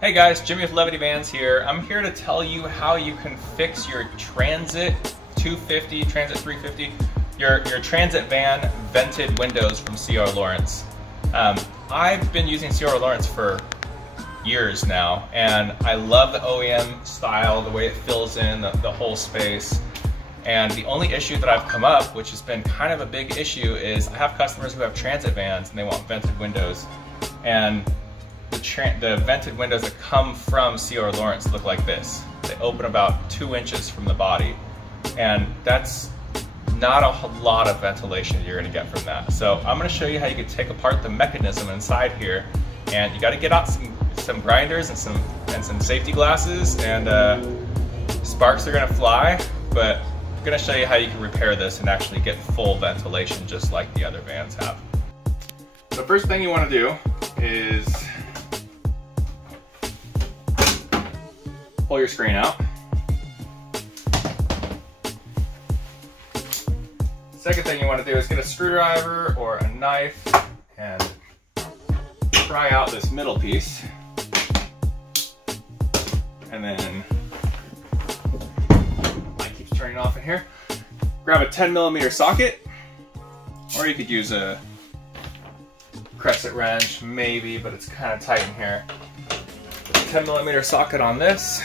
Hey guys, Jimmy with Levity Vans here. I'm here to tell you how you can fix your Transit 250, Transit 350, your Transit van vented windows from CR Laurence. I've been using CR Laurence for years now, and I love the OEM style, the way it fills in the whole space. And the only issue that I've come up, which has been kind of a big issue, is I have customers who have Transit vans and they want vented windows. And the vented windows that come from CR Laurence look like this. They open about 2 inches from the body. And that's not a lot of ventilation you're gonna get from that. So I'm gonna show you how you can take apart the mechanism inside here. And you gotta get out some grinders and some safety glasses, and sparks are gonna fly, but I'm gonna show you how you can repair this and actually get full ventilation just like the other vans have. The first thing you wanna do is pull your screen out. Second thing you want to do is get a screwdriver or a knife and pry out this middle piece. And then, light keeps turning off in here. Grab a 10mm socket, or you could use a crescent wrench maybe, but it's kind of tight in here. 10mm socket on this,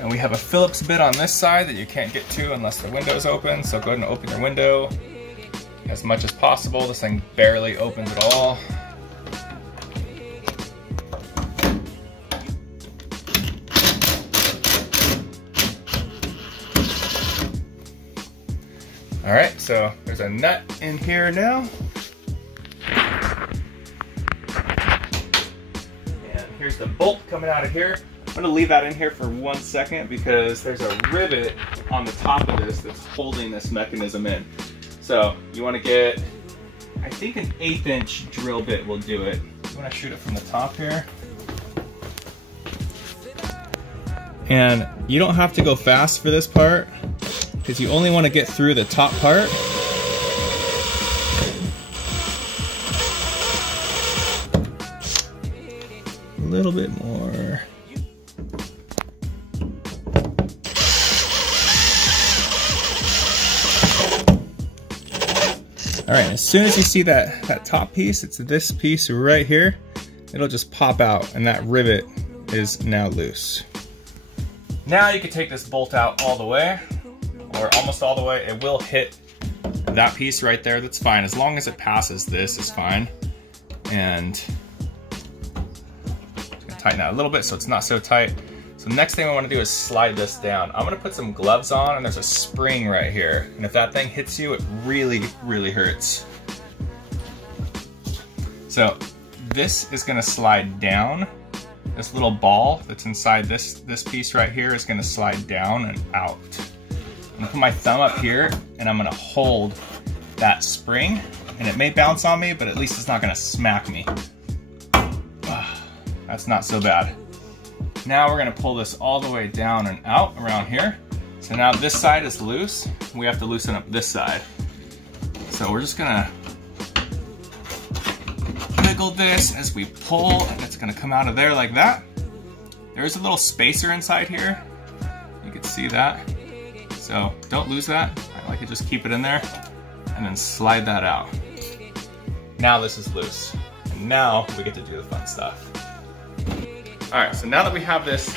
and we have a Phillips bit on this side that you can't get to unless the window's open, so go ahead and open your window as much as possible. This thing barely opens at all. Alright, so there's a nut in here now. Here's the bolt coming out of here. I'm gonna leave that in here for 1 second because there's a rivet on the top of this that's holding this mechanism in. So you wanna get, I think an 1/8 inch drill bit will do it. You wanna shoot it from the top here. And you don't have to go fast for this part because you only wanna get through the top part. A little bit more. All right, as soon as you see that top piece, it's this piece right here, it'll just pop out and that rivet is now loose. Now you can take this bolt out all the way, or almost all the way. It will hit that piece right there, that's fine. As long as it passes this, is fine. And tighten that a little bit so it's not so tight. So the next thing I want to do is slide this down. I'm going to put some gloves on, and there's a spring right here. And if that thing hits you, it really, really hurts. So this is going to slide down. This little ball that's inside this piece right here is going to slide down and out. I'm going to put my thumb up here, and I'm going to hold that spring. And it may bounce on me, but at least it's not going to smack me. That's not so bad. Now we're gonna pull this all the way down and out around here. So now this side is loose. We have to loosen up this side. So we're just gonna wiggle this as we pull, and it's gonna come out of there like that. There's a little spacer inside here. You can see that. So don't lose that. I like to just keep it in there and then slide that out. Now this is loose. And now we get to do the fun stuff. Alright, so now that we have this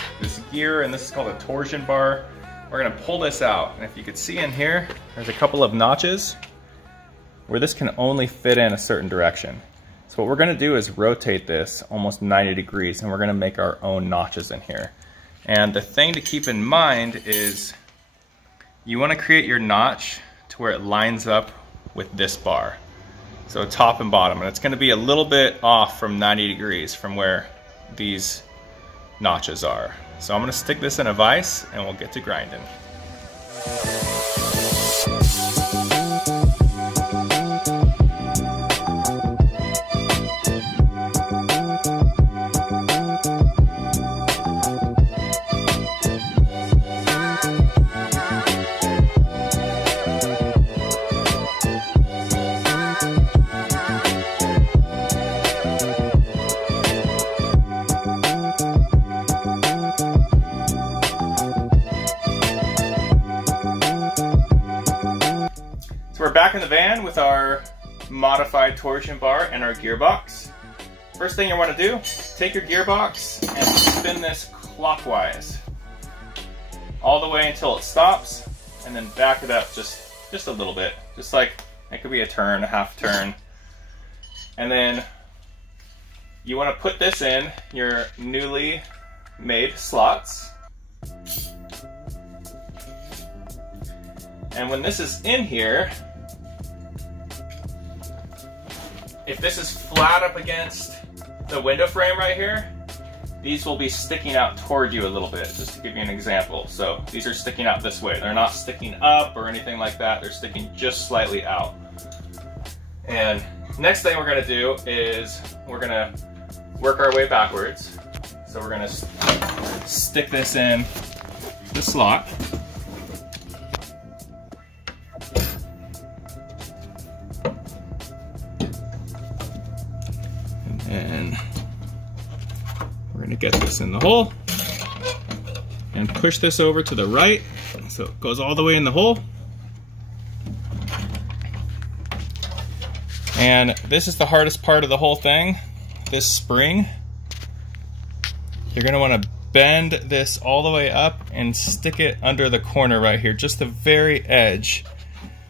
gear, and this is called a torsion bar, we're going to pull this out. And if you could see in here, there's a couple of notches where this can only fit in a certain direction. So what we're going to do is rotate this almost 90 degrees, and we're going to make our own notches in here. And the thing to keep in mind is you want to create your notch to where it lines up with this bar. So top and bottom, and it's going to be a little bit off from 90 degrees from where these notches are. So I'm going to stick this in a vise and we'll get to grinding. back in the van with our modified torsion bar and our gearbox. First thing you want to do, take your gearbox and spin this clockwise all the way until it stops, and then back it up just a little bit, just like it could be a turn, a half turn. And then you want to put this in your newly made slots. And when this is in here, if this is flat up against the window frame right here, these will be sticking out toward you a little bit, just to give you an example. So these are sticking out this way. They're not sticking up or anything like that. They're sticking just slightly out. And next thing we're gonna do is we're gonna work our way backwards. So we're gonna stick this in the slot. And we're gonna get this in the hole and push this over to the right so it goes all the way in the hole. And this is the hardest part of the whole thing, this spring. You're gonna wanna bend this all the way up and stick it under the corner right here, just the very edge,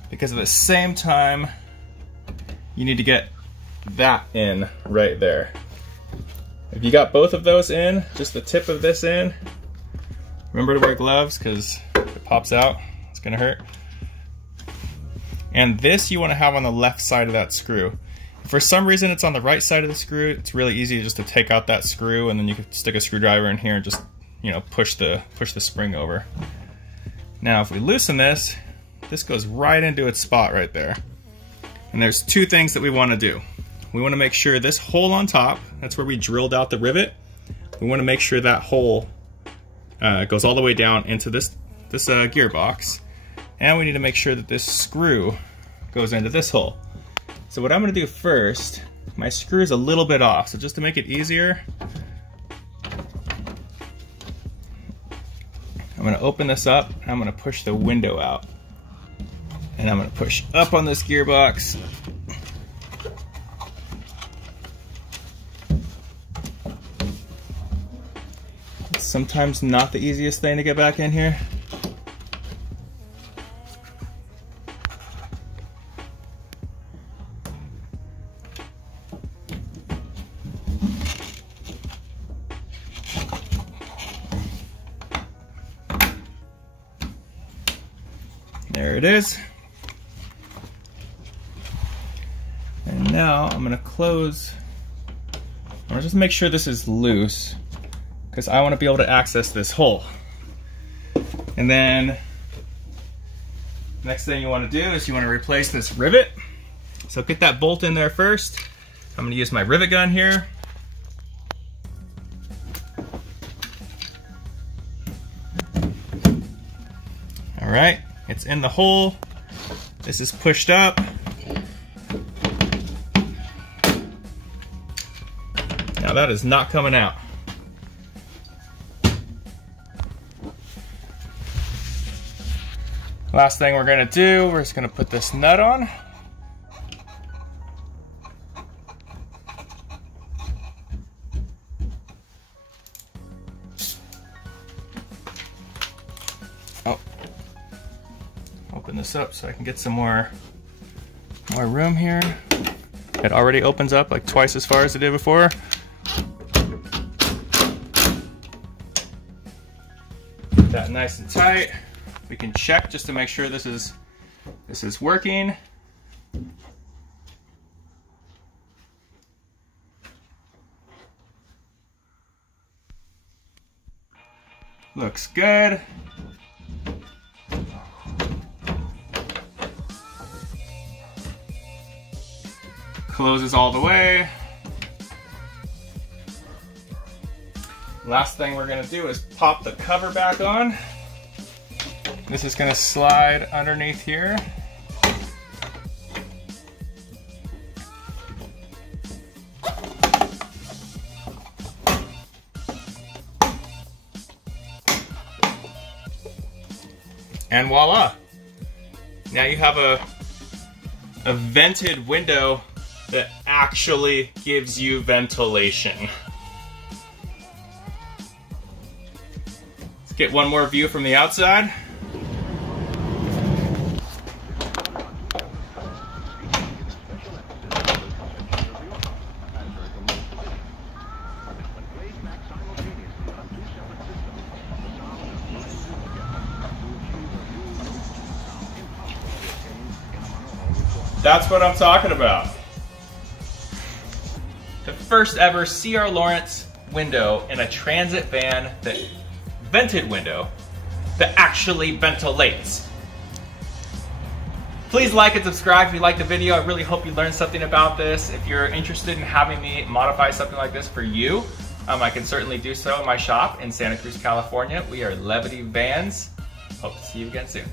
because at the same time, you need to get that in right there. If you got both of those in, just the tip of this in, remember to wear gloves because if it pops out, it's gonna hurt. And this you wanna have on the left side of that screw. If for some reason it's on the right side of the screw, it's really easy just to take out that screw and then you can stick a screwdriver in here and just, you know, push the spring over. Now if we loosen this, this goes right into its spot right there. And there's two things that we wanna do. We want to make sure this hole on top, that's where we drilled out the rivet, we want to make sure that hole goes all the way down into this gearbox. And we need to make sure that this screw goes into this hole. So what I'm going to do first, my screw is a little bit off, so just to make it easier, I'm going to open this up and I'm going to push the window out. And I'm going to push up on this gearbox. Sometimes not the easiest thing to get back in here. There it is. And now I'm gonna close. I'm gonna just make sure this is loose, because I want to be able to access this hole. And then next thing you want to do is you want to replace this rivet. So get that bolt in there first. I'm going to use my rivet gun here. All right, it's in the hole. This is pushed up. Now that is not coming out. Last thing we're gonna do, we're just gonna put this nut on. Oh, open this up so I can get some more room here. It already opens up like twice as far as it did before. Get that nice and tight. We can check just to make sure this is working. Looks good. Closes all the way. Last thing we're gonna do is pop the cover back on. This is gonna slide underneath here. And voila! Now you have a a vented window that actually gives you ventilation. Let's get one more view from the outside. That's what I'm talking about. The first ever CR Laurence window in a transit van, that vented window that actually ventilates. Please like and subscribe if you liked the video. I really hope you learned something about this. If you're interested in having me modify something like this for you, I can certainly do so in my shop in Santa Cruz, California. We are Levity Vans. Hope to see you again soon.